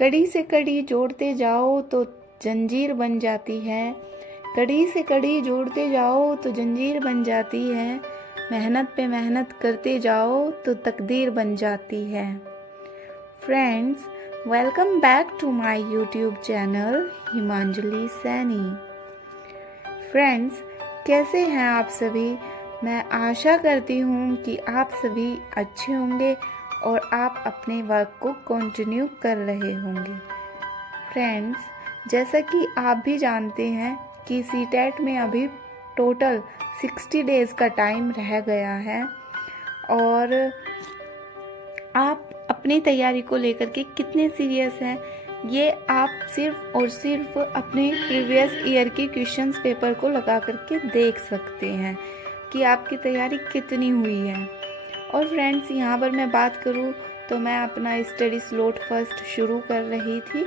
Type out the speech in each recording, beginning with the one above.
कड़ी से कड़ी जोड़ते जाओ तो जंजीर बन जाती है। कड़ी से कड़ी जोड़ते जाओ तो जंजीर बन जाती है। मेहनत पे मेहनत करते जाओ तो तकदीर बन जाती है। Friends, welcome back to my YouTube channel Himanjali Saini. Friends, कैसे हैं आप सभी? मैं आशा करती हूँ कि आप सभी अच्छे होंगे और आप अपने वर्क को कंटिन्यू कर रहे होंगे। फ्रेंड्स, जैसा कि आप भी जानते हैं कि सीटेट में अभी टोटल 60 डेज़ का टाइम रह गया है और आप अपनी तैयारी को लेकर के कितने सीरियस हैं ये आप सिर्फ और सिर्फ अपने प्रीवियस ईयर के क्वेश्चंस पेपर को लगा करके देख सकते हैं कि आपकी तैयारी कितनी हुई है। और फ्रेंड्स, यहाँ पर मैं बात करूँ तो मैं अपना स्टडी स्लॉट फर्स्ट शुरू कर रही थी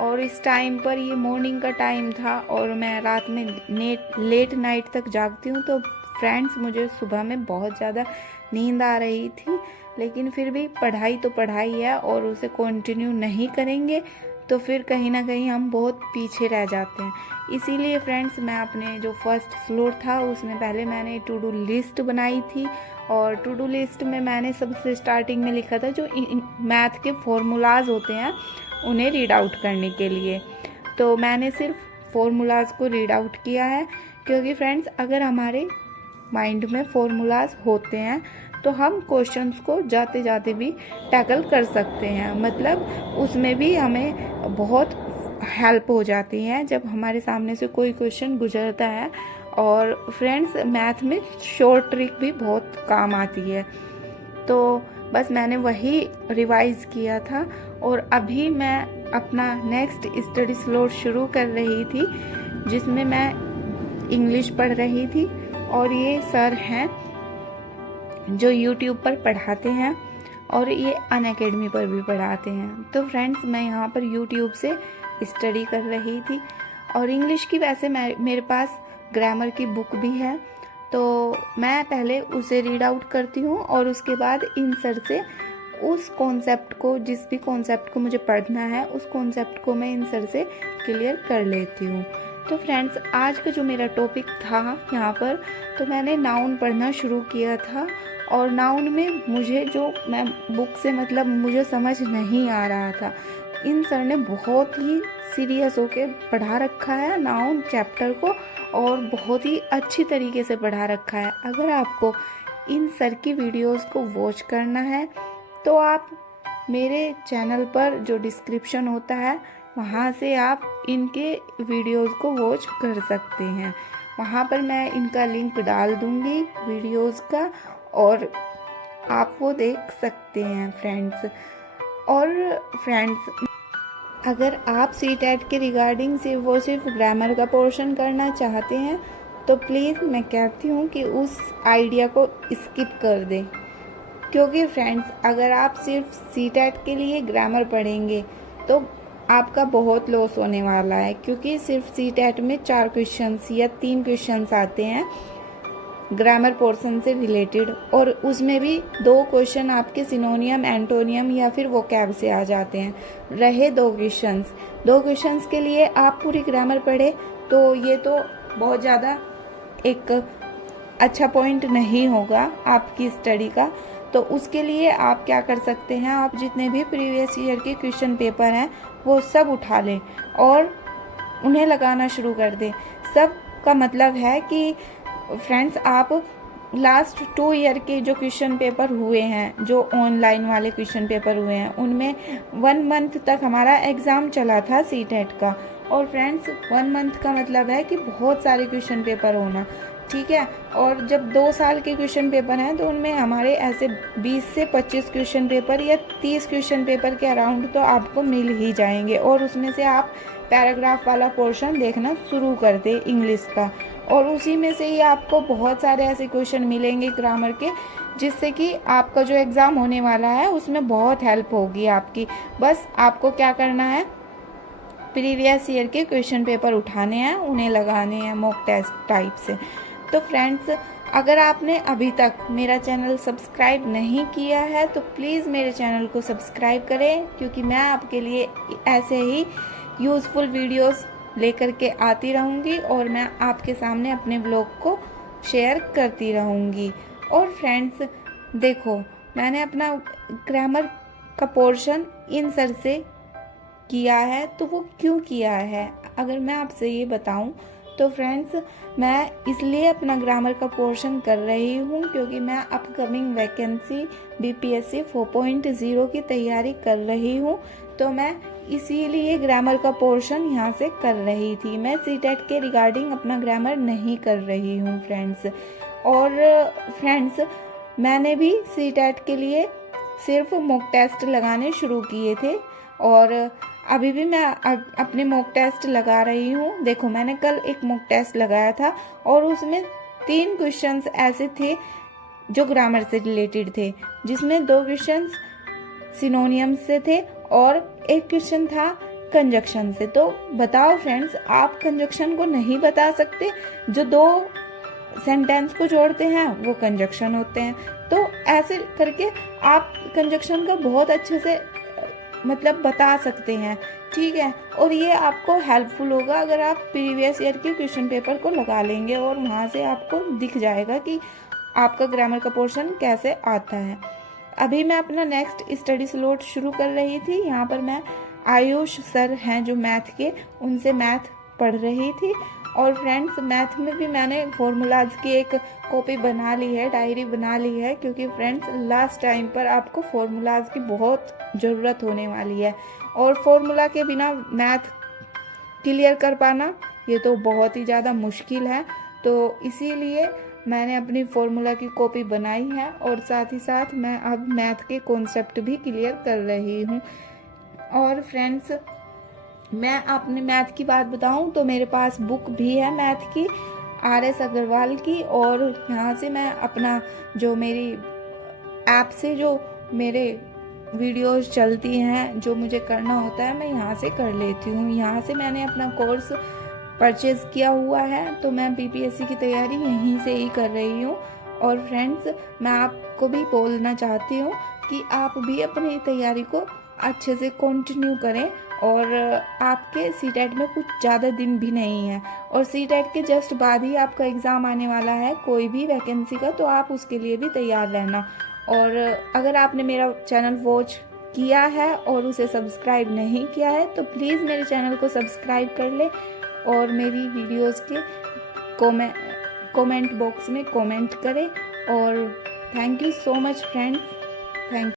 और इस टाइम पर ये मॉर्निंग का टाइम था और मैं रात में लेट नाइट तक जागती हूँ। तो फ्रेंड्स, मुझे सुबह में बहुत ज़्यादा नींद आ रही थी, लेकिन फिर भी पढ़ाई तो पढ़ाई है और उसे कंटिन्यू नहीं करेंगे तो फिर कहीं ना कहीं हम बहुत पीछे रह जाते हैं। इसीलिए फ्रेंड्स, मैं अपने जो फर्स्ट स्लॉट था उसमें पहले मैंने टू डू लिस्ट बनाई थी और टू डू लिस्ट में मैंने सबसे स्टार्टिंग में लिखा था जो मैथ के फॉर्मूलाज होते हैं उन्हें रीड आउट करने के लिए। तो मैंने सिर्फ फॉर्मूलाज को रीड आउट किया है, क्योंकि फ्रेंड्स अगर हमारे माइंड में फॉर्मूलाज होते हैं तो हम क्वेश्चंस को जाते जाते भी टैकल कर सकते हैं। मतलब उसमें भी हमें बहुत हेल्प हो जाती है जब हमारे सामने से कोई क्वेश्चन गुजरता है। और फ्रेंड्स, मैथ में शॉर्ट ट्रिक भी बहुत काम आती है। तो बस मैंने वही रिवाइज किया था और अभी मैं अपना नेक्स्ट स्टडी स्लॉट शुरू कर रही थी जिसमें मैं इंग्लिश पढ़ रही थी। और ये सर हैं जो यूट्यूब पर पढ़ाते हैं और ये अनअकैडमी पर भी पढ़ाते हैं। तो फ्रेंड्स, मैं यहाँ पर यूट्यूब से स्टडी कर रही थी और इंग्लिश की वैसे मेरे पास ग्रामर की बुक भी है, तो मैं पहले उसे रीड आउट करती हूँ और उसके बाद इन सर से उस कॉन्सेप्ट को, जिस भी कॉन्सेप्ट को मुझे पढ़ना है उस कॉन्सेप्ट को मैं इन सर से क्लियर कर लेती हूँ। तो फ्रेंड्स, आज का जो मेरा टॉपिक था यहाँ पर, तो मैंने नाउन पढ़ना शुरू किया था और नाउन में मुझे जो मैं बुक से मतलब मुझे समझ नहीं आ रहा था, इन सर ने बहुत ही सीरियस होके पढ़ा रखा है नाउन चैप्टर को और बहुत ही अच्छी तरीके से पढ़ा रखा है। अगर आपको इन सर की वीडियोस को वॉच करना है तो आप मेरे चैनल पर जो डिस्क्रिप्शन होता है वहाँ से आप इनके वीडियोस को वॉच कर सकते हैं। वहाँ पर मैं इनका लिंक डाल दूँगी वीडियोस का और आप वो देख सकते हैं फ्रेंड्स। और फ्रेंड्स, अगर आप सीटेट के रिगार्डिंग सिर्फ ग्रामर का पोर्शन करना चाहते हैं तो प्लीज़ मैं कहती हूँ कि उस आइडिया को स्किप कर दें, क्योंकि फ्रेंड्स अगर आप सिर्फ सीटेट के लिए ग्रामर पढ़ेंगे तो आपका बहुत लॉस होने वाला है। क्योंकि सिर्फ सीटेट में 4 क्वेश्चंस या 3 क्वेश्चंस आते हैं ग्रामर पोर्शन से रिलेटेड और उसमें भी 2 क्वेश्चन आपके सिनोनियम, एंटोनियम या फिर वोकैब से आ जाते हैं। रहे 2 क्वेश्चंस के लिए आप पूरी ग्रामर पढ़े तो ये तो बहुत ज़्यादा एक अच्छा पॉइंट नहीं होगा आपकी स्टडी का। तो उसके लिए आप क्या कर सकते हैं, आप जितने भी प्रीवियस ईयर के क्वेश्चन पेपर हैं वो सब उठा लें और उन्हें लगाना शुरू कर दें। सब का मतलब है कि फ्रेंड्स, आप लास्ट 2 ईयर के जो क्वेश्चन पेपर हुए हैं, जो ऑनलाइन वाले क्वेश्चन पेपर हुए हैं, उनमें 1 मंथ तक हमारा एग्ज़ाम चला था सीटेट का। और फ्रेंड्स, 1 मंथ का मतलब है कि बहुत सारे क्वेश्चन पेपर होना, ठीक है। और जब 2 साल के क्वेश्चन पेपर हैं तो उनमें हमारे ऐसे 20 से 25 क्वेश्चन पेपर या 30 क्वेश्चन पेपर के अराउंड तो आपको मिल ही जाएंगे और उसमें से आप पैराग्राफ वाला पोर्शन देखना शुरू कर दें इंग्लिश का और उसी में से ही आपको बहुत सारे ऐसे क्वेश्चन मिलेंगे ग्रामर के, जिससे कि आपका जो एग्ज़ाम होने वाला है उसमें बहुत हेल्प होगी आपकी। बस आपको क्या करना है, प्रीवियस ईयर के क्वेश्चन पेपर उठाने हैं, उन्हें लगाने हैं मॉक टेस्ट टाइप से। तो फ्रेंड्स, अगर आपने अभी तक मेरा चैनल सब्सक्राइब नहीं किया है तो प्लीज़ मेरे चैनल को सब्सक्राइब करें, क्योंकि मैं आपके लिए ऐसे ही यूज़फुल वीडियोस लेकर के आती रहूँगी और मैं आपके सामने अपने ब्लॉग को शेयर करती रहूँगी। और फ्रेंड्स देखो, मैंने अपना ग्रामर का पोर्शन इन सर से किया है, तो वो क्यों किया है अगर मैं आपसे ये बताऊं तो फ्रेंड्स, मैं इसलिए अपना ग्रामर का पोर्शन कर रही हूँ क्योंकि मैं अपकमिंग वैकेंसी बीपीएससी 4.0 की तैयारी कर रही हूँ। तो मैं इसीलिए ग्रामर का पोर्शन यहाँ से कर रही थी। मैं सीटेट के रिगार्डिंग अपना ग्रामर नहीं कर रही हूँ फ्रेंड्स। और फ्रेंड्स, मैंने भी सीटेट के लिए सिर्फ मॉक टेस्ट लगाने शुरू किए थे और अभी भी मैं अपने मॉक टेस्ट लगा रही हूँ। देखो, मैंने कल एक मॉक टेस्ट लगाया था और उसमें 3 क्वेश्चंस ऐसे थे जो ग्रामर से रिलेटेड थे, जिसमें 2 क्वेश्चंस सिनोनियम से थे और 1 क्वेश्चन था कंजक्शन से। तो बताओ फ्रेंड्स, आप कंजक्शन को नहीं बता सकते? जो 2 सेंटेंस को जोड़ते हैं वो कंजक्शन होते हैं। तो ऐसे करके आप कंजक्शन का बहुत अच्छे से मतलब बता सकते हैं, ठीक है। और ये आपको हेल्पफुल होगा अगर आप प्रीवियस ईयर के क्वेश्चन पेपर को लगा लेंगे और वहाँ से आपको दिख जाएगा कि आपका ग्रामर का पोर्शन कैसे आता है। अभी मैं अपना नेक्स्ट स्टडी स्लॉट शुरू कर रही थी। यहाँ पर मैं आयुष सर हैं जो मैथ के, उनसे मैथ पढ़ रही थी। और फ्रेंड्स, मैथ में भी मैंने फॉर्मूलाज की एक कॉपी बना ली है, डायरी बना ली है, क्योंकि फ्रेंड्स लास्ट टाइम पर आपको फॉर्मूलाज की बहुत ज़रूरत होने वाली है और फॉर्मूला के बिना मैथ क्लियर कर पाना ये तो बहुत ही ज़्यादा मुश्किल है। तो इसीलिए मैंने अपनी फॉर्मूला की कॉपी बनाई है और साथ ही साथ मैं अब मैथ के कॉन्सेप्ट भी क्लियर कर रही हूँ। और फ्रेंड्स, मैं अपने मैथ की बात बताऊं तो मेरे पास बुक भी है मैथ की, RS अग्रवाल की। और यहाँ से मैं अपना जो मेरी ऐप से जो मेरे वीडियोस चलती हैं, जो मुझे करना होता है, मैं यहाँ से कर लेती हूँ। यहाँ से मैंने अपना कोर्स परचेज़ किया हुआ है, तो मैं बीपीएससी की तैयारी यहीं से ही कर रही हूँ। और फ्रेंड्स, मैं आपको भी बोलना चाहती हूँ कि आप भी अपनी तैयारी को अच्छे से कंटिन्यू करें। और आपके सीटेट में कुछ ज़्यादा दिन भी नहीं है और सीटेट के जस्ट बाद ही आपका एग्ज़ाम आने वाला है कोई भी वैकेंसी का, तो आप उसके लिए भी तैयार रहना। और अगर आपने मेरा चैनल वॉच किया है और उसे सब्सक्राइब नहीं किया है तो प्लीज़ मेरे चैनल को सब्सक्राइब कर ले और मेरी वीडियोज़ के कमेंट बॉक्स में कमेंट करें। और thank you so much friends, thank